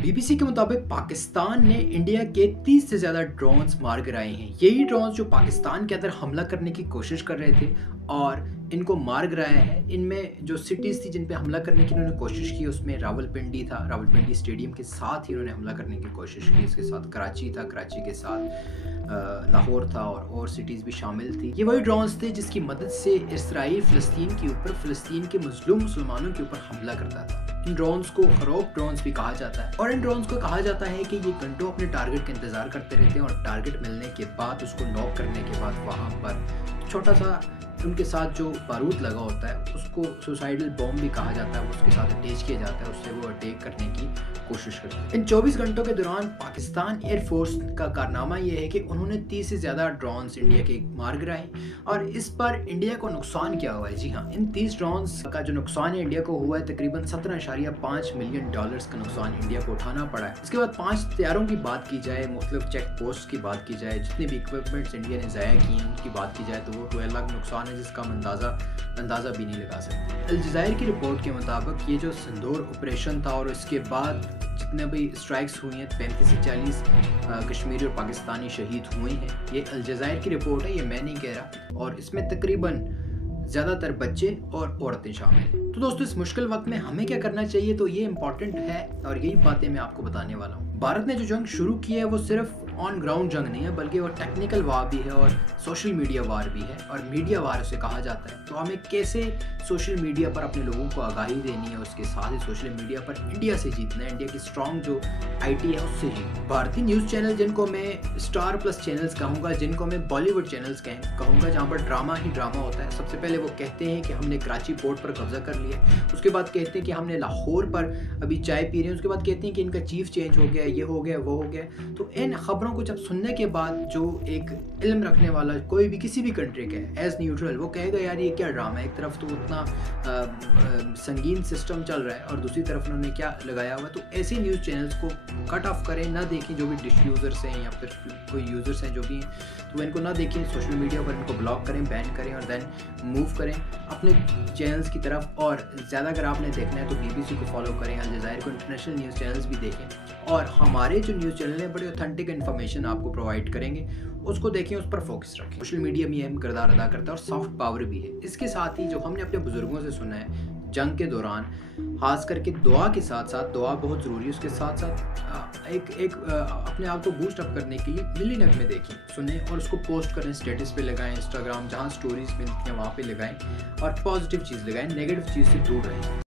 BBC के मुताबिक पाकिस्तान ने इंडिया के 30 से ज़्यादा ड्रोन्स मार गिराए हैं। यही ड्रोन्स जो पाकिस्तान के अंदर हमला करने की कोशिश कर रहे थे और इनको मार गिराया है। इनमें जो सिटीज़ थी जिन पे हमला करने की इन्होंने कोशिश की, उसमें रावलपिंडी था। रावलपिंडी स्टेडियम के साथ ही इन्होंने हमला करने की कोशिश की। इसके साथ कराची था, कराची के साथ लाहौर था और सिटीज़ भी शामिल थी। ये वही ड्रोन्स थे जिसकी मदद से इसराइल फ़लस्तीन के मज़लूम मुसलमानों के ऊपर हमला करता था। इन ड्रोन्स को खरौफ ड्रोन्स भी कहा जाता है और इन ड्रोन्स को कहा जाता है कि ये घंटों अपने टारगेट का इंतज़ार करते रहते हैं और टारगेट मिलने के बाद उसको नॉक करने के बाद वहाँ पर छोटा सा उनके साथ जो बारूद लगा होता है उसको सुसाइडल बॉम्ब भी कहा जाता है, उसके साथ अटैच किया जाता है, उससे वो अटैक करने की कोशिश करते हैं। इन 24 घंटों के दौरान पाकिस्तान एयरफोर्स का कारनामा ये है कि उन्होंने 30 से ज़्यादा ड्रोन्स इंडिया के मार गिराए और इस पर इंडिया को नुकसान क्या हुआ है। जी हाँ, इन 30 ड्रोन्स का जो नुकसान है इंडिया को हुआ है तकरीबन $17.5 मिलियन का नुकसान इंडिया को उठाना पड़ा है। इसके बाद 5 हथियारों की बात की जाए, मुख्तलिफ चेक पोस्ट की बात की जाए, जितने भी इक्विपमेंट्स इंडिया ने ज़ाया किए हैं उनकी बात की जाए तो वो 12 लाख नुकसान है जिसका हम अंदाज़ा भी नहीं लगा सकते। अल जज़ायर की रिपोर्ट के मुताबिक ये जो सिंदूर ऑपरेशन था और इसके बाद जितने भी स्ट्राइक्स हुई हैं 35 से 40 कश्मीरी और पाकिस्तानी शहीद हुए हैं। ये अल जज़ायर की रिपोर्ट है, ये मैं नहीं कह रहा, और इसमें तकरीबन ज़्यादातर बच्चे और औरतें शामिल हैं। तो दोस्तों, इस मुश्किल वक्त में हमें क्या करना चाहिए, तो ये इंपॉर्टेंट है और यही बातें मैं आपको बताने वाला हूँ। भारत ने जो जंग शुरू की है वो सिर्फ ऑन ग्राउंड जंग नहीं है, बल्कि वो टेक्निकल वार भी है और सोशल मीडिया वार भी है, और मीडिया वार उसे कहा जाता है। तो हमें कैसे सोशल मीडिया पर अपने लोगों को आगाही देनी है, उसके साथ ही सोशल मीडिया पर इंडिया से जीतना है, इंडिया की स्ट्रॉन्ग जो आईटी है उससे जीतना। भारतीय न्यूज़ चैनल जिनको मैं स्टार प्लस चैनल्स कहूँगा, जिनको मैं बॉलीवुड चैनल्स कहूँगा, जहाँ पर ड्रामा ही ड्रामा होता है। सबसे पहले वो कहते हैं कि हमने कराची पोर्ट पर कब्जा कर लिया, उसके बाद कहते हैं कि हमने लाहौर पर अभी चाय पी रहे हैं, उसके बाद कहते हैं कि इनका चीफ चेंज हो गया, ये हो गया, वो हो गया। तो इन खबरों को जब सुनने के बाद जो एक इल्म रखने वाला कोई भी किसी भी कंट्री का एज न्यूट्रल, वो कहेगा यार ये क्या ड्रामा है, एक तरफ तो उतना संगीन सिस्टम चल रहा है और दूसरी तरफ उन्होंने क्या लगाया हुआ है। तो ऐसे न्यूज़ चैनल्स को कट ऑफ करें, ना देखें। जो भी डिश यूज़र्स हैं या फिर कोई यूज़र्स हैं जो भी हैं, तो इनको ना देखें। सोशल मीडिया पर इनको ब्लॉक करें, बैन करें और देन मूव करें अपने चैनल्स की तरफ। और ज़्यादा अगर आपने देखना है तो बीबीसी को फॉलो करें, अल जज़ायर को, इंटरनेशनल न्यूज़ चैनल्स भी देखें, और हमारे जो न्यूज़ चैनल हैं बड़े ऑथेंटिक इन्फॉर्मेशन आपको प्रोवाइड करेंगे, उसको देखें, उस पर फोकस रखें। सोशल मीडिया में अहम किरदार अदा करता है और सॉफ्ट पावर भी है। इसके साथ ही जो हमने अपने बुजुर्गों से सुना है जंग के दौरान, खास करके दुआ के साथ साथ, दुआ बहुत ज़रूरी है, उसके साथ साथ एक अपने आप को बूस्ट अप करने के लिए मिली नगमे देखें, सुने और उसको पोस्ट करें, स्टेटस पे लगाएं, इंस्टाग्राम जहाँ स्टोरीज मिलती हैं वहाँ पे लगाएं और पॉजिटिव चीज़ लगाएं, नेगेटिव चीज़ से दूर रहें।